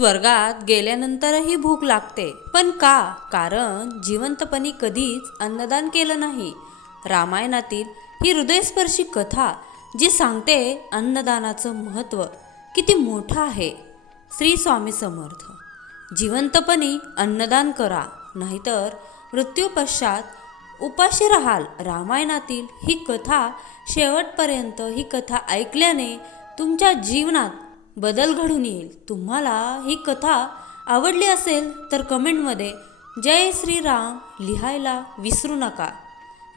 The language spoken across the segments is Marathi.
स्वर्गात गेल्यानंतरही भूक लागते. पण का? कारण जिवंतपणी कधीच अन्नदान केलं नाही. रामायणातील ही हृदयस्पर्शी कथा जी सांगते अन्नदानाचं महत्त्व किती मोठं आहे. श्री स्वामी समर्थ जिवंतपणी अन्नदान करा नाहीतर मृत्यूपश्चात उपाशी राहाल. रामायणातील ही कथा शेवटपर्यंत ही कथा ऐकल्याने तुमच्या जीवनात बदल घडून येईल. तुम्हाला ही कथा आवडली असेल तर कमेंटमध्ये जय श्रीराम लिहायला विसरू नका.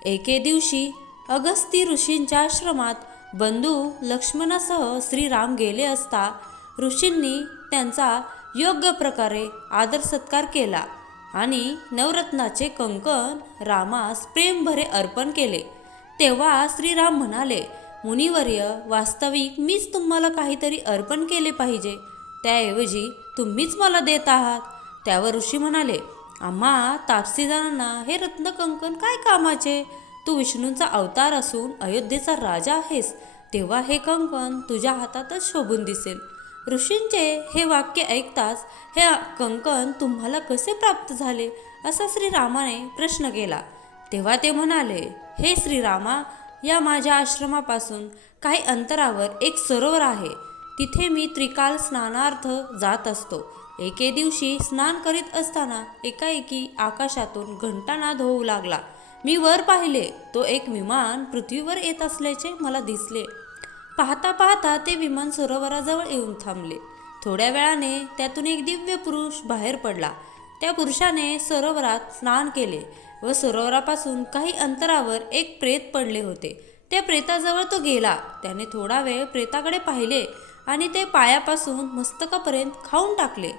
एके दिवशी अगस्ती ऋषींच्या आश्रमात बंधू लक्ष्मणासह श्रीराम गेले असता ऋषींनी त्यांचा योग्य प्रकारे आदर सत्कार केला आणि नवरत्नाचे कंकण रामास प्रेमभरे अर्पण केले. तेव्हा श्रीराम म्हणाले मुनिवर्य वास्तविक मीच तुम्हाला काहीतरी अर्पण केले पाहिजे. त्याऐवजी तुम्हीच मला देत आहात. त्यावर ऋषी म्हणाले आम्हा तापसीदारांना हे रत्नकंकण काय कामाचे? तू विष्णूंचा अवतार असून अयोध्येचा राजा आहेस. तेव्हा हे कंकण तुझ्या हातातच शोभून दिसेल. ऋषींचे हे वाक्य ऐकताच हे कंकण तुम्हाला कसे प्राप्त झाले? असा श्रीरामाने प्रश्न केला. तेव्हा ते म्हणाले हे श्रीरामा या माझ्या आश्रमापासून काही अंतरावर एक सरोवर आहे. तिथे मी त्रिकाल स्नानार्थ जात असतो. एके दिवशी स्नान करीत असताना एकाएकी आकाशातून घंटानाद होऊ लागला. मी वर पाहिले तो एक विमान पृथ्वीवर येत असल्याचे मला दिसले. पाहता पाहता ते विमान सरोवराजवळ येऊन थांबले. थोड्या वेळाने त्यातून एक दिव्य पुरुष बाहेर पडला. त्या पुरुषाने सरोवरात स्नान केले व सरोवरापासून काही अंतरावर एक प्रेत पडले होते. त्या प्रेताजवळ तो गेला. त्याने थोडा वेळ प्रेताकडे पाहिले आणि ते पायापासून मस्तकापर्यंत खाऊन टाकले.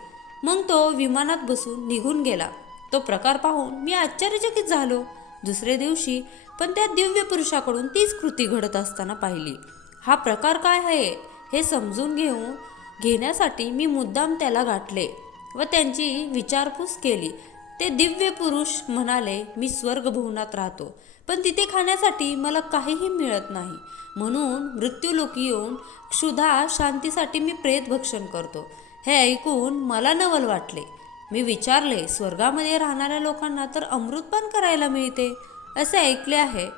मग तो विमानात बसून निघून गेला. तो प्रकार पाहून मी आश्चर्यचकित झालो. दुसरे दिवशी पण त्या दिव्य पुरुषाकडून तीच कृती घडत असताना पाहिली. हा प्रकार काय आहे हे समजून घेऊन घेण्यासाठी मी मुद्दाम त्याला गाठले. व त्यांची विचारपूस केली. ते दिव्य पुरुष म्हणाले मी स्वर्गभुवनात राहतो. पण तिथे खाण्यासाठी मला काहीही मिळत नाही. म्हणून मृत्यूलोकी येऊन क्षुधा शांतीसाठी मी प्रेत भक्षण करतो. हे ऐकून मला नवल वाटले. मी विचारले स्वर्गामध्ये राहणाऱ्या लोकांना तर अमृतपान करायला मिळते? असे ऐकले आहे.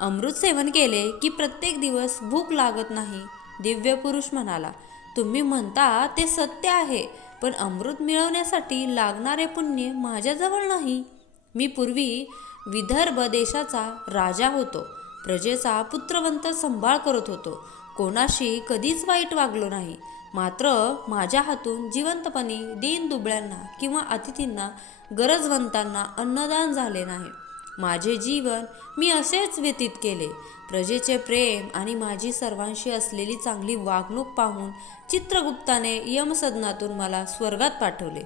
अमृत सेवन केले की प्रत्येक दिवस भूक लागत नाही. दिव्य पुरुष म्हणाला तुम्ही म्हणता ते सत्य आहे. पण अमृत मिळवण्यासाठी लागणारे पुण्य माझ्याजवळ नाही. मी पूर्वी विदर्भ देशाचा राजा होतो. प्रजेचा पुत्रवंत संभाळ करत होतो. कोणाशी कधीच वाईट वागलो नाही. मात्र माझ्या हातून जिवंतपणे दीन दुबळ्यांना किंवा अतिथींना गरजवंतांना अन्नदान झाले नाही. माझे जीवन मी असेच व्यतीत केले. प्रजेचे प्रेम आणि माझी सर्वांशी असलेली चांगली वागणूक पाहून चित्रगुप्ताने यमसदनातून मला स्वर्गात पाठवले.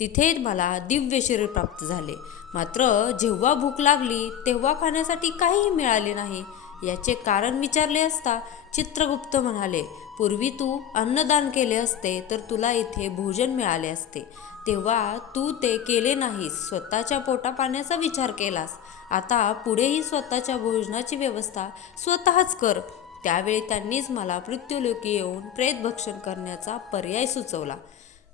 तिथे मला दिव्य शरीर प्राप्त झाले. मात्र जेव्हा भूक लागली तेव्हा खाण्यासाठी काहीही मिळाले नाही. याचे कारण विचारले असता चित्रगुप्त म्हणाले पूर्वी तू अन्नदान केले असते तर तुला इथे भोजन मिळाले असते. तेव्हा तू ते केले नाहीस स्वतःच्या पोटापाण्याचा विचार केलास. आता पुढेही स्वतःच्या भोजनाची व्यवस्था स्वतःच कर. त्यावेळी त्यांनीच मला मृत्यूलोकी येऊन प्रेतभक्षण करण्याचा पर्याय सुचवला.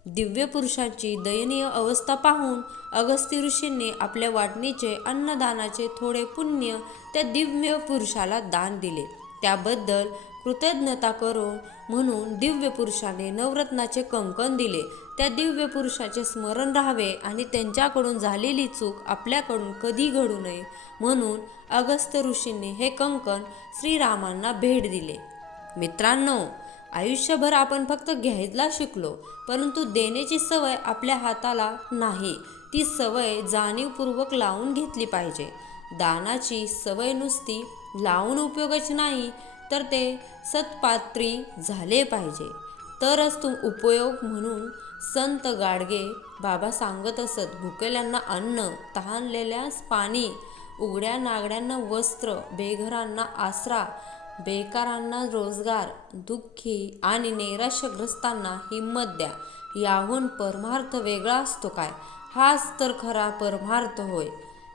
दिव्य पुरुषांची दयनीय अवस्था पाहून अगस्ती ऋषींनी आपल्या वाटणीचे अन्नदानाचे थोडे पुण्य त्या दिव्य पुरुषाला दान दिले. त्याबद्दल कृतज्ञता करून म्हणून दिव्य पुरुषाने नवरत्नाचे कंकण दिले. त्या दिव्य पुरुषाचे स्मरण राहावे आणि त्यांच्याकडून झालेली चूक आपल्याकडून कधी घडू नये म्हणून अगस्त्य ऋषींनी हे कंकण श्रीरामांना भेट दिले. मित्रांनो आयुष्यभर आपण फक्त घ्यायला शिकलो परंतु देण्याची सवय आपल्या हाताला नाही. ती सवय जाणीवपूर्वक लावून घेतली पाहिजे. दानाची सवय नुसती लावून उपयोगाची नाही तर ते सत्पात्री झाले पाहिजे. तरच तू उपयोग म्हणून संत गाडगे बाबा सांगत असत भुकेल्यांना अन्न तहानलेल्यास पाणी उघड्या नागड्यांना वस्त्र बेघरांना आसरा बेकारांना रोजगार दुःखी आणि नैराश्यग्रस्तांना हिंमत द्या. याहून परमार्थ वेगळा असतो काय? हाच तर खरा परमार्थ होय.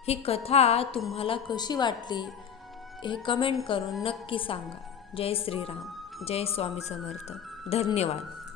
ही कथा तुम्हाला कशी वाटली? हे कमेंट करून नक्की सांगा. जय श्रीराम. जय स्वामी समर्थ. धन्यवाद.